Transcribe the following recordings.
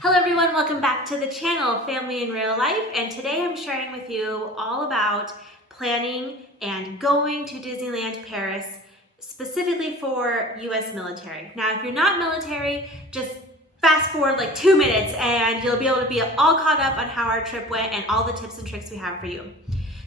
Hello everyone, welcome back to the channel, Family in Real Life, and today I'm sharing with you all about planning and going to Disneyland Paris, specifically for US military. Now, if you're not military, just fast forward like 2 minutes and you'll be able to be all caught up on how our trip went and all the tips and tricks we have for you.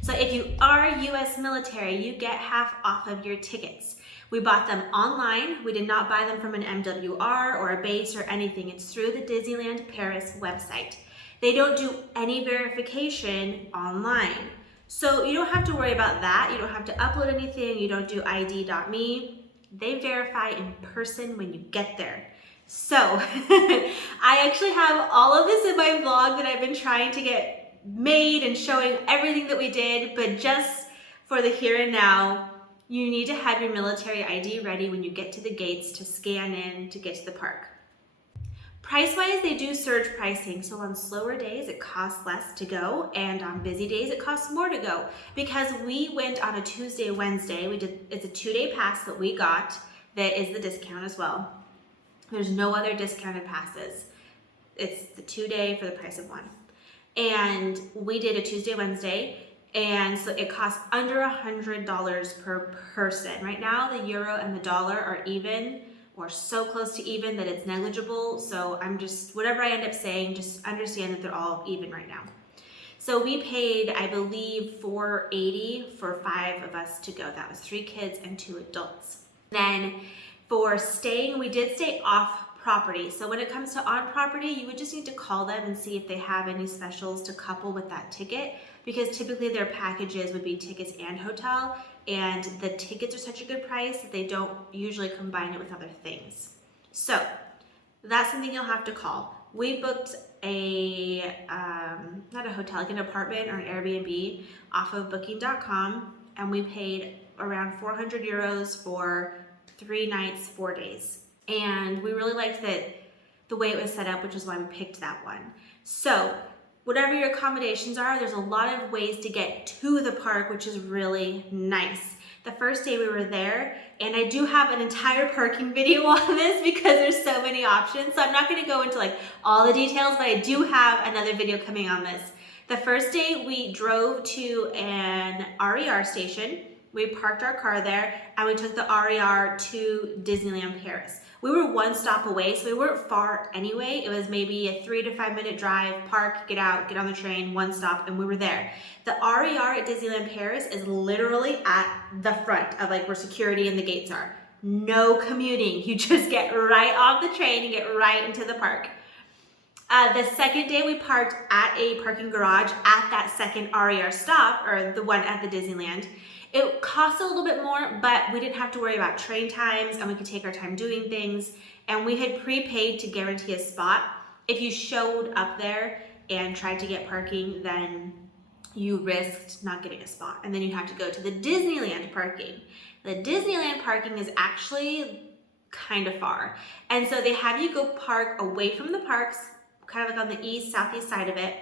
So if you are US military, you get half off of your tickets. We bought them online. We did not buy them from an MWR or a base or anything. It's through the Disneyland Paris website. They don't do any verification online. So you don't have to worry about that. You don't have to upload anything. You don't do ID.me. They verify in person when you get there. So I actually have all of this in my vlog that I've been trying to get made and showing everything that we did, but just for the here and now, you need to have your military ID ready when you get to the gates to scan in to get to the park. Price-wise, they do surge pricing. So on slower days, it costs less to go, and on busy days, it costs more to go. Because we went on a Tuesday, Wednesday, it's a 2-day pass that we got that is the discount as well. There's no other discounted passes. It's the 2-day for the price of one. And we did a Tuesday, Wednesday, and so it costs under $100 per person. Right now, the euro and the dollar are even, or so close to even that it's negligible. So whatever I end up saying, just understand that they're all even right now. So we paid, I believe, $480 for 5 of us to go. That was 3 kids and 2 adults. Then for staying, we did stay off property. So when it comes to on property, you would just need to call them and see if they have any specials to couple with that ticket, because typically their packages would be tickets and hotel, and the tickets are such a good price that they don't usually combine it with other things. So that's something you'll have to call. We booked not a hotel, like an apartment or an Airbnb off of booking.com, and we paid around 400 euros for 3 nights, 4 days. And we really liked the way it was set up, which is why we picked that one. So whatever your accommodations are, there's a lot of ways to get to the park, which is really nice. The first day we were there, and I do have an entire parking video on this because there's so many options. So I'm not gonna go into like all the details, but I do have another video coming on this. The first day we drove to an RER station. We parked our car there and we took the RER to Disneyland Paris. We were 1 stop away, so we weren't far anyway. It was maybe a 3 to 5 minute drive, park, get out, get on the train, 1 stop, and we were there. The RER at Disneyland Paris is literally at the front of like where security and the gates are. No commuting. You just get right off the train and get right into the park. The second day we parked at a parking garage at that second RER stop, or the one at the Disneyland. It cost a little bit more, but we didn't have to worry about train times and we could take our time doing things. And we had prepaid to guarantee a spot. If you showed up there and tried to get parking, then you risked not getting a spot. And then you have to go to the Disneyland parking. The Disneyland parking is actually kind of far. And so they have you go park away from the parks, kind of like on the southeast side of it.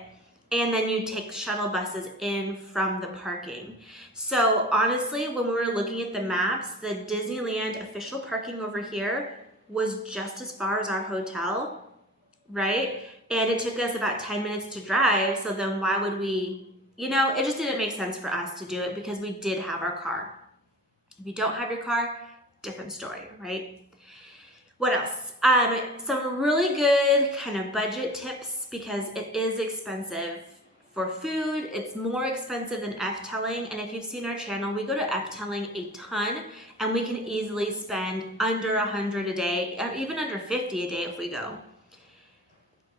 And then you take shuttle buses in from the parking. So honestly, when we were looking at the maps, the Disneyland official parking over here was just as far as our hotel, right? And it took us about 10 minutes to drive. So then why would we, it just didn't make sense for us to do it because we did have our car. If you don't have your car, different story, right? What else? Some really good kind of budget tips, because it is expensive for food. It's more expensive than F-telling. And if you've seen our channel, we go to F-telling a ton, and we can easily spend under 100 a day, even under 50 a day if we go.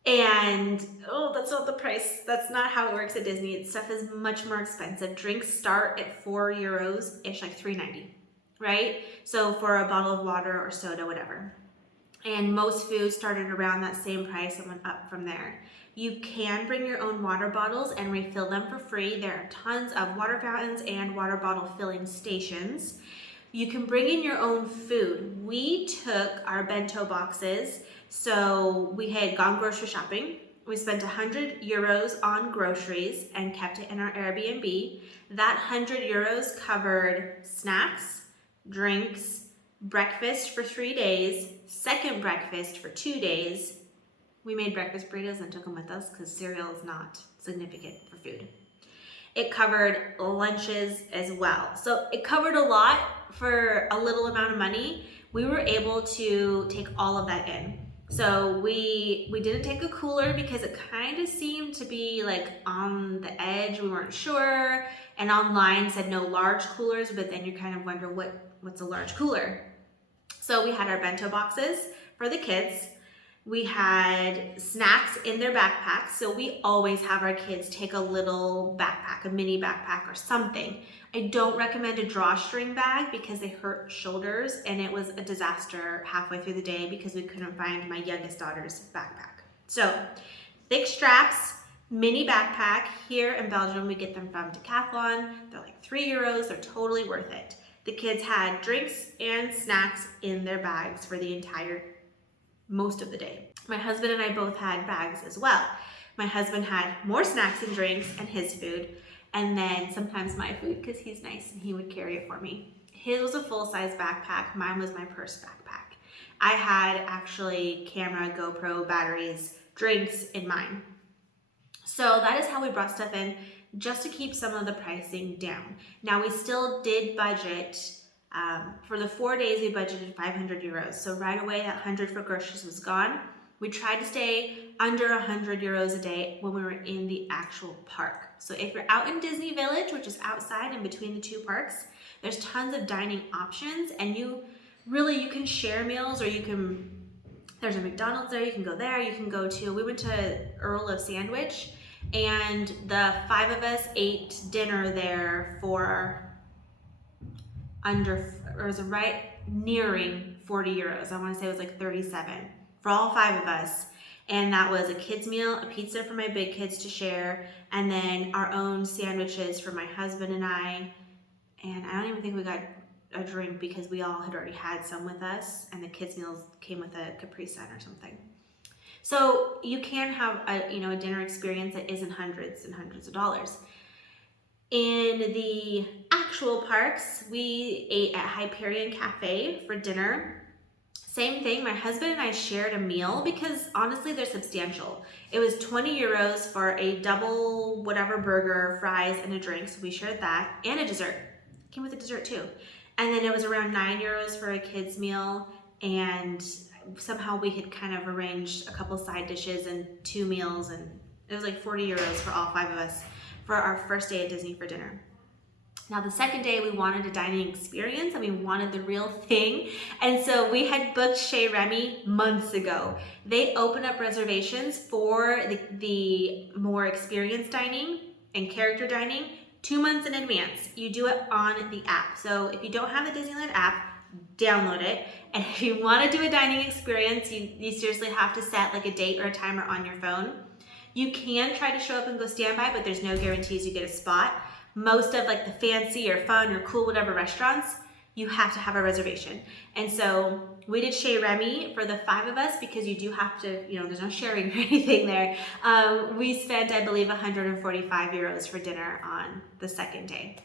And, that's not the price. That's not how it works at Disney. Stuff is much more expensive. Drinks start at 4 euros-ish, like $3.90, right? So for a bottle of water or soda, whatever. And most foods started around that same price and went up from there. You can bring your own water bottles and refill them for free. There are tons of water fountains and water bottle filling stations. You can bring in your own food. We took our bento boxes. So we had gone grocery shopping. We spent 100 euros on groceries and kept it in our Airbnb. That 100 euros covered snacks, drinks, breakfast for 3 days, second breakfast for 2 days, We made breakfast burritos and took them with us because cereal is not significant for food. It covered lunches as well. So it covered a lot for a little amount of money. We were able to take all of that in. So we didn't take a cooler because it kind of seemed to be like on the edge. We weren't sure. And online said no large coolers, but then you kind of wonder what's a large cooler. So we had our bento boxes for the kids. We had snacks in their backpacks, so we always have our kids take a little backpack, a mini backpack or something. I don't recommend a drawstring bag because they hurt shoulders, and it was a disaster halfway through the day because we couldn't find my youngest daughter's backpack. So thick straps, mini backpack. Here in Belgium, we get them from Decathlon. They're like €3. They're totally worth it. The kids had drinks and snacks in their bags for the most of the day. My husband and I both had bags as well. My husband had more snacks and drinks and his food, and then sometimes my food because he's nice and he would carry it for me. His was a full-size backpack. Mine was my purse backpack. I had actually camera, GoPro, batteries, drinks in mine. So that is how we brought stuff in just to keep some of the pricing down. Now we still did budget. For the 4 days, we budgeted €500. So right away, that 100 for groceries was gone. We tried to stay under €100 a day when we were in the actual park. So if you're out in Disney Village, which is outside in between the two parks, there's tons of dining options, and you can share meals, or there's a McDonald's there, you can go there, we went to Earl of Sandwich, and the 5 of us ate dinner there for right nearing €40. I want to say it was like 37 for all 5 of us. And that was a kid's meal, a pizza for my big kids to share, and then our own sandwiches for my husband and I. And I don't even think we got a drink because we all had already had some with us, and the kids' meals came with a Capri Sun or something. So you can have a dinner experience that isn't hundreds and hundreds of dollars. In the actual parks, we ate at Hyperion Cafe for dinner. Same thing, my husband and I shared a meal because honestly they're substantial. It was €20 for a double whatever burger, fries, and a drink, so we shared that, and a dessert. Came with a dessert too. And then it was around €9 for a kid's meal, and somehow we had kind of arranged a couple side dishes and 2 meals, and it was like €40 for all 5 of us for our first day at Disney for dinner. Now the second day we wanted a dining experience and we wanted the real thing, and so we had booked Chez Remy months ago. They open up reservations for the more experienced dining and character dining 2 months in advance. You do it on the app. So if you don't have the Disneyland app, download it. And if you want to do a dining experience, you seriously have to set like a date or a timer on your phone. You can try to show up and go standby, but there's no guarantees you get a spot. Most of like the fancy or fun or cool whatever restaurants, you have to have a reservation. And so we did Chez Remy for the 5 of us because you do have to, there's no sharing or anything there. We spent, I believe, €145 for dinner on the second day.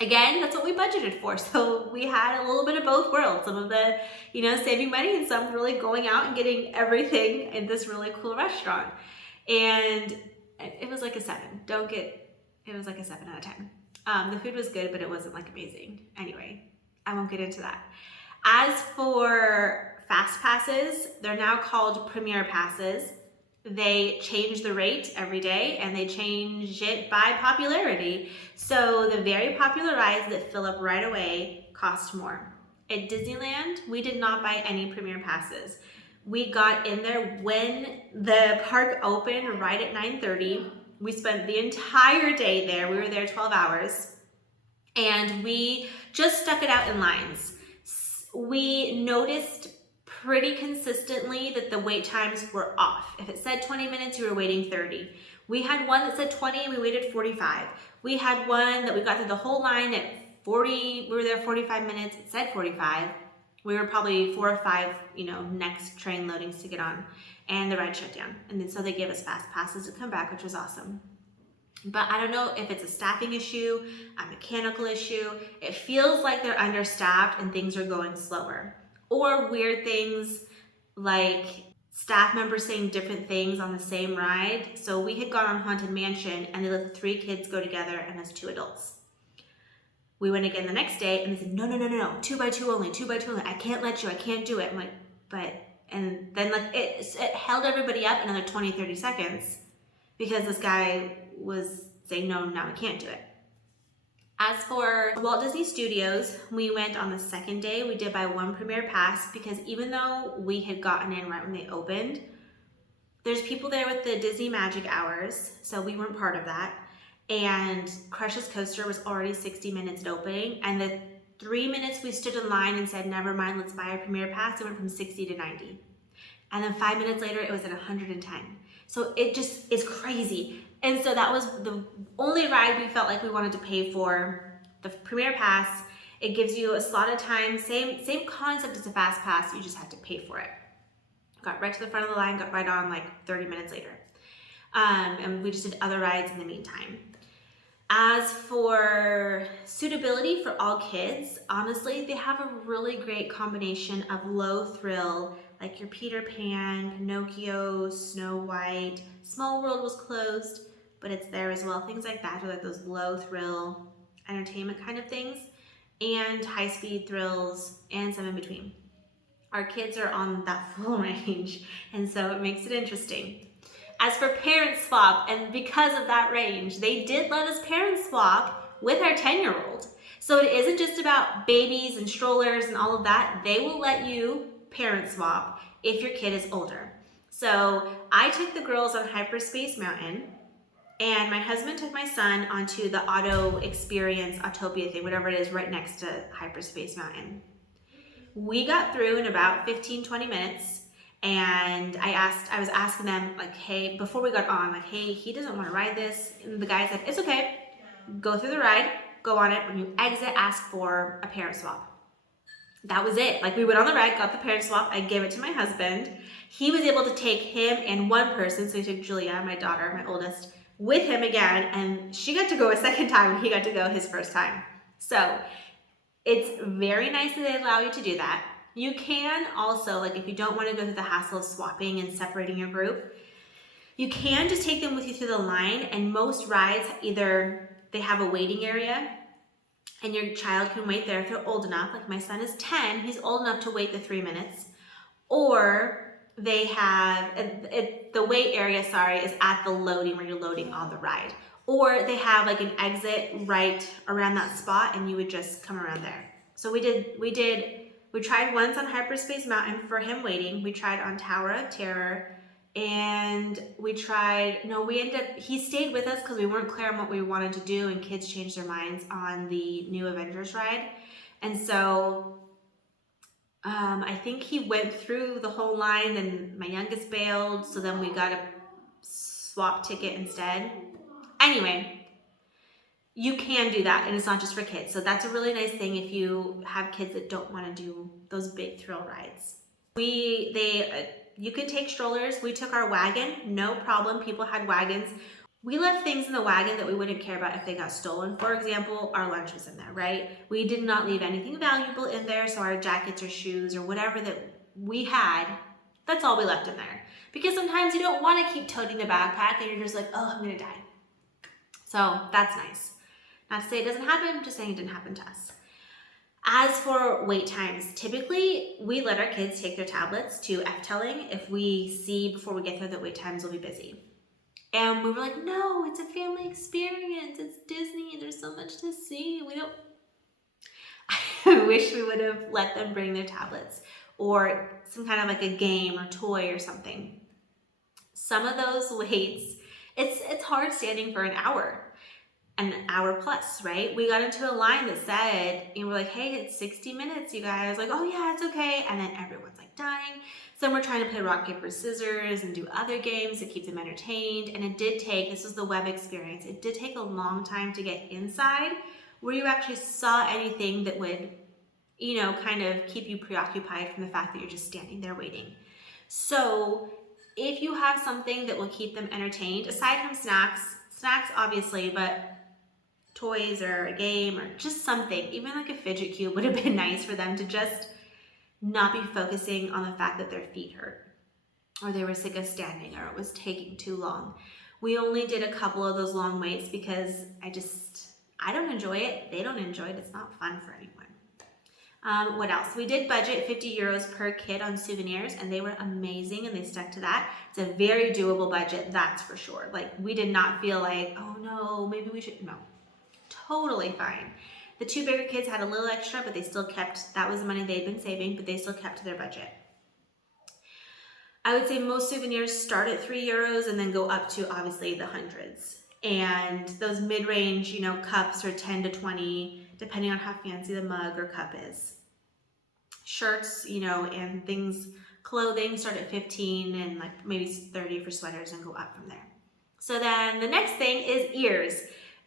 Again, that's what we budgeted for. So we had a little bit of both worlds. Some of the, saving money, and some really going out and getting everything in this really cool restaurant. And it was like a 7. It was like a 7 out of 10. The food was good, but it wasn't like amazing. Anyway, I won't get into that. As for fast passes, they're now called Premier Passes. They change the rate every day, and they change it by popularity. So the very popular rides that fill up right away cost more. At Disneyland, we did not buy any Premier Passes. We got in there when the park opened right at 9:30. We spent the entire day there. We were there 12 hours, and we just stuck it out in lines. We noticed pretty consistently that the wait times were off. If it said 20 minutes, we were waiting 30. We had one that said 20, and we waited 45. We had one that we got through the whole line at 40. We were there 45 minutes. It said 45. We were probably 4 or 5, next train loadings to get on, and the ride shut down. And then so they gave us fast passes to come back, which was awesome. But I don't know if it's a staffing issue, a mechanical issue. It feels like they're understaffed and things are going slower. Or weird things like staff members saying different things on the same ride. So we had gone on Haunted Mansion and they let the 3 kids go together and us 2 adults. We went again the next day and they said, no, 2 by 2 only, 2 by 2 only. I can't let you, I can't do it. I'm like, but, and then like it held everybody up another 20, 30 seconds because this guy was saying, no, I can't do it. As for Walt Disney Studios, we went on the second day. We did buy 1 premiere pass because even though we had gotten in right when they opened, there's people there with the Disney Magic Hours, so we weren't part of that. And Crush's Coaster was already 60 minutes at opening, and the 3 minutes we stood in line and said, never mind, let's buy a premiere pass, it went from 60 to 90. And then 5 minutes later, it was at 110. So it just is crazy. And so that was the only ride we felt like we wanted to pay for, the premiere pass. It gives you a slotted time, same concept as a fast pass, you just had to pay for it. Got right to the front of the line, got right on like 30 minutes later. And we just did other rides in the meantime. As for suitability for all kids, honestly, they have a really great combination of low thrill, like your Peter Pan, Pinocchio, Snow White. Small World was closed, but it's there as well. Things like that are like those low thrill entertainment kind of things, and high speed thrills and some in between. Our kids are on that full range, and so it makes it interesting. As for parent swap, and because of that range, they did let us parent swap with our 10-year-old. So it isn't just about babies and strollers and all of that. They will let you parent swap if your kid is older. So I took the girls on Hyperspace Mountain, and my husband took my son onto the Auto Experience, Autopia thing, whatever it is, right next to Hyperspace Mountain. We got through in about 15, 20 minutes. And I was asking them, like, hey, before we got on, like, hey, he doesn't want to ride this. And the guy said, it's okay. Go through the ride, go on it. When you exit, ask for a parent swap. That was it. Like, we went on the ride, got the parent swap. I gave it to my husband. He was able to take him and 1 person. So he took Julia, my daughter, my oldest, with him again. And she got to go a second time and he got to go his first time. So it's very nice that they allow you to do that. You can also, like if you don't want to go through the hassle of swapping and separating your group, you can just take them with you through the line, and most rides, either they have a waiting area and your child can wait there if they're old enough, like my son is 10, he's old enough to wait the 3 minutes, or they have, the wait area, is at the loading where you're loading on the ride, or they have like an exit right around that spot and you would just come around there. So we tried once on Hyperspace Mountain for him waiting. We tried on Tower of Terror, and he stayed with us because we weren't clear on what we wanted to do, and kids changed their minds on the new Avengers ride. And so I think he went through the whole line, and my youngest bailed, so then we got a swap ticket instead. Anyway, you can do that, and it's not just for kids. So that's a really nice thing if you have kids that don't want to do those big thrill rides. You can take strollers. We took our wagon, no problem. People had wagons. We left things in the wagon that we wouldn't care about if they got stolen. For example, our lunch was in there, right? We did not leave anything valuable in there, so our jackets or shoes or whatever that we had, that's all we left in there. Because sometimes you don't want to keep toting the backpack and you're just like, oh, I'm gonna die. So that's nice. Not to say it doesn't happen, I'm just saying it didn't happen to us. As for wait times, typically we let our kids take their tablets to F-telling if we see before we get there that wait times will be busy. And we were like, no, it's a family experience. It's Disney. There's so much to see. I wish we would have let them bring their tablets or some kind of like a game or toy or something. Some of those waits, it's hard standing for an hour plus, right? We got into a line that said, and we're like, hey, it's 60 minutes, you guys. Like, oh yeah, it's okay. And then everyone's like dying. Some were trying to play rock, paper, scissors and do other games to keep them entertained. And this was the web experience. It did take a long time to get inside where you actually saw anything that would, kind of keep you preoccupied from the fact that you're just standing there waiting. So if you have something that will keep them entertained, aside from snacks obviously, but toys or a game or just something, even like a fidget cube would have been nice for them to just not be focusing on the fact that their feet hurt. or they were sick of standing, or it was taking too long. We only did a couple of those long waits because I don't enjoy it. They don't enjoy it. It's not fun for anyone. What else? We did budget 50 euros per kid on souvenirs, and they were amazing, and they stuck to that. It's a very doable budget, that's for sure. Like, we did not feel like, oh no, maybe we should, no. Totally fine. The two bigger kids had a little extra, but they still kept, that was the money they'd been saving, but they still kept to their budget. I would say most souvenirs start at 3 euros and then go up to obviously the hundreds. And those mid-range, you know, cups are 10 to 20, depending on how fancy the mug or cup is. Shirts, you know, and things, clothing start at 15 and like maybe 30 for sweaters and go up from there. So then the next thing is ears.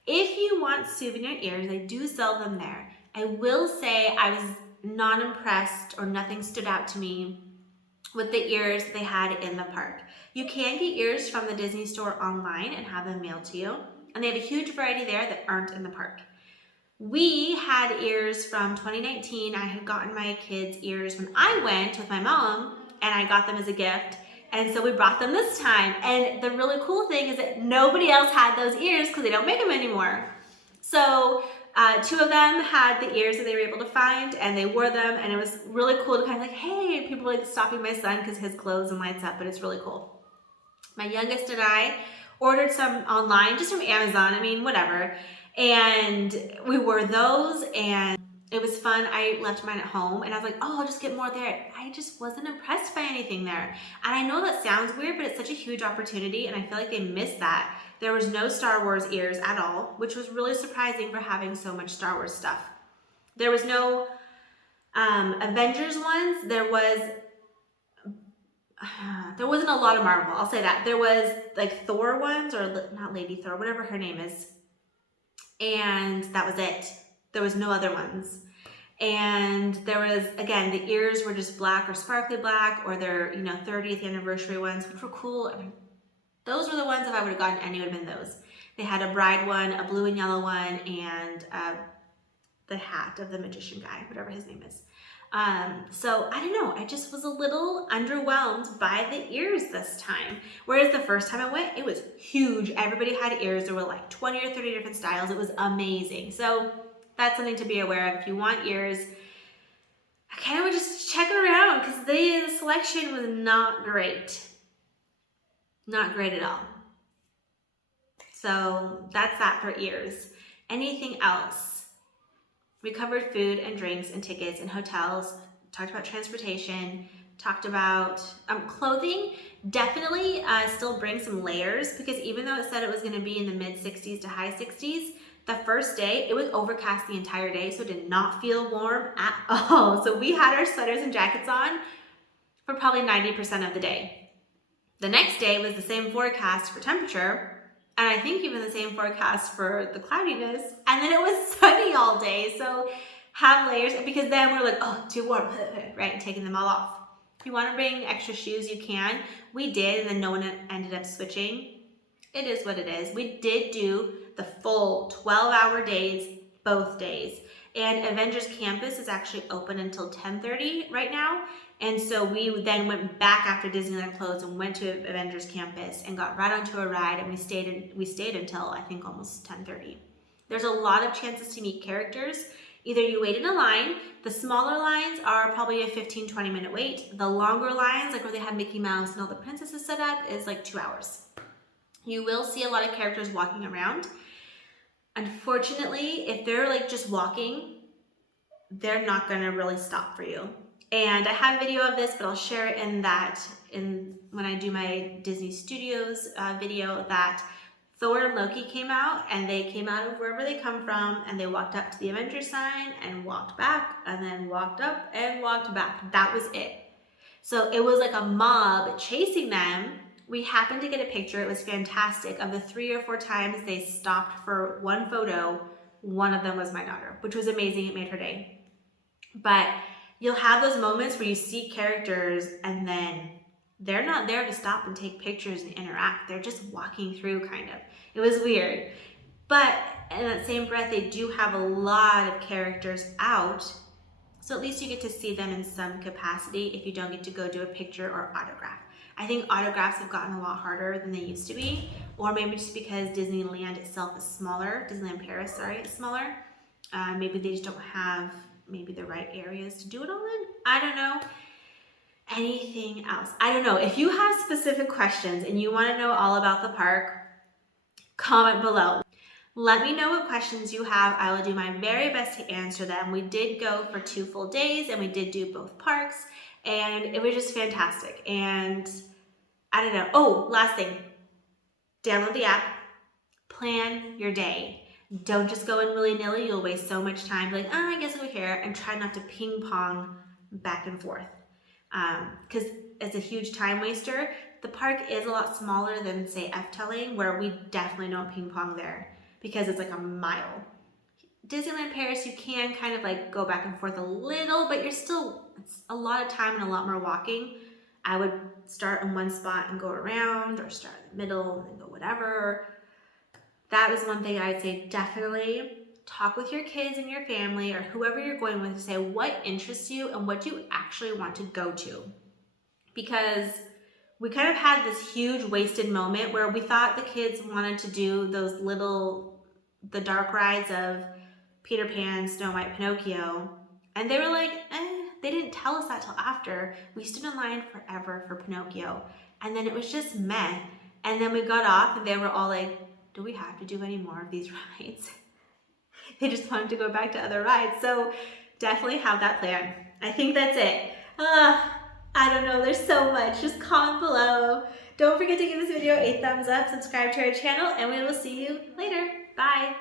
If you want souvenir ears, I do sell them there. I will say I was not impressed, or nothing stood out to me with the ears they had in the park. You can get ears from the Disney store online and have them mailed to you. And they have a huge variety there that aren't in the park. We had ears from 2019. I had gotten my kids ears when I went with my mom, and I got them as a gift. And so we brought them this time. And the really cool thing is that nobody else had those ears because they don't make them anymore. So two of them had the ears that they were able to find, and they wore them, and it was really cool to kind of like, hey, people were like stopping my son because his clothes and lights up, but it's really cool. My youngest and I ordered some online, just from Amazon, I mean, whatever. And we wore those, and it was fun. I left mine at home, and I was like, oh, I'll just get more there. I just wasn't impressed by anything there. And I know that sounds weird, but it's such a huge opportunity, and I feel like they missed that. There was no Star Wars ears at all, which was really surprising for having so much Star Wars stuff. There was no Avengers ones. There wasn't a lot of Marvel, I'll say that. There was like Thor ones, or not Lady Thor, whatever her name is. And that was it. There was no other ones. And there was, again, the ears were just black or sparkly black, or their, 30th anniversary ones, which were cool. I mean, those were the ones, if I would have gotten any, would have been those. They had a bride one, a blue and yellow one, and the hat of the magician guy, whatever his name is. So I don't know, I just was a little underwhelmed by the ears this time. Whereas the first time I went, it was huge. Everybody had ears. There were like 20 or 30 different styles. It was amazing. So that's something to be aware of. If you want ears, I kind of would just check around, because the selection was not great. Not great at all. So that's that for ears. Anything else? We covered food and drinks and tickets and hotels, talked about transportation, talked about clothing. Definitely still bring some layers, because even though it said it was going to be in the mid 60s to high 60s, the first day it was overcast the entire day, so it did not feel warm at all. So we had our sweaters and jackets on for probably 90% of the day. The next day was the same forecast for temperature, and I think even the same forecast for the cloudiness, and then it was sunny all day. So have layers, because then we're like, oh, too warm, right, and taking them all off. If you want to bring extra shoes, you can. We did, and then no one ended up switching. It is what it is. We did do the full 12-hour days, both days. And Avengers Campus is actually open until 10:30 right now. And so we then went back after Disneyland closed and went to Avengers Campus and got right onto a ride, and we stayed until I think almost 10:30. There's a lot of chances to meet characters. Either you wait in a line. The smaller lines are probably a 15-20 minute wait. The longer lines, like where they have Mickey Mouse and all the princesses set up, is like 2 hours. You will see a lot of characters walking around. Unfortunately, if they're like just walking, they're not gonna really stop for you. And I have a video of this, but I'll share it when I do my Disney Studios video, that Thor and Loki came out, and they came out of wherever they come from, and they walked up to the Avengers sign and walked back, and then walked up and walked back. That was it. So it was like a mob chasing them. We happened to get a picture. It was fantastic. Of the 3 or 4 times they stopped for one photo, one of them was my daughter, which was amazing. It made her day. But you'll have those moments where you see characters and then they're not there to stop and take pictures and interact. They're just walking through, kind of. It was weird. But in that same breath, they do have a lot of characters out. So at least you get to see them in some capacity if you don't get to go do a picture or autograph. I think autographs have gotten a lot harder than they used to be, or maybe just because Disneyland itself is smaller, Disneyland Paris, sorry, is smaller. Maybe they just don't have maybe the right areas to do it all in. I don't know. Anything else? I don't know. If you have specific questions and you want to know all about the park, comment below. Let me know what questions you have. I will do my very best to answer them. We did go for 2 full days and we did do both parks, and it was just fantastic. And I don't know. Oh, last thing. Download the app. Plan your day. Don't just go in willy-nilly. You'll waste so much time. Like, oh, I guess I'll go here, and try not to ping pong back and forth. Because it's a huge time waster. The park is a lot smaller than, say, Efteling, where we definitely don't ping pong there because it's like a mile. Disneyland Paris, you can kind of like go back and forth a little, but it's a lot of time and a lot more walking. I would start in one spot and go around, or start in the middle and then go whatever. That was one thing I'd say, definitely talk with your kids and your family or whoever you're going with to say what interests you and what you actually want to go to. Because we kind of had this huge wasted moment where we thought the kids wanted to do the dark rides of Peter Pan, Snow White, Pinocchio. And they were like, they didn't tell us that till after. We stood in line forever for Pinocchio. And then it was just meh. And then we got off and they were all like, do we have to do any more of these rides? They just wanted to go back to other rides. So definitely have that plan. I think that's it. I don't know, there's so much. Just comment below. Don't forget to give this video a thumbs up, subscribe to our channel, and we will see you later. Bye.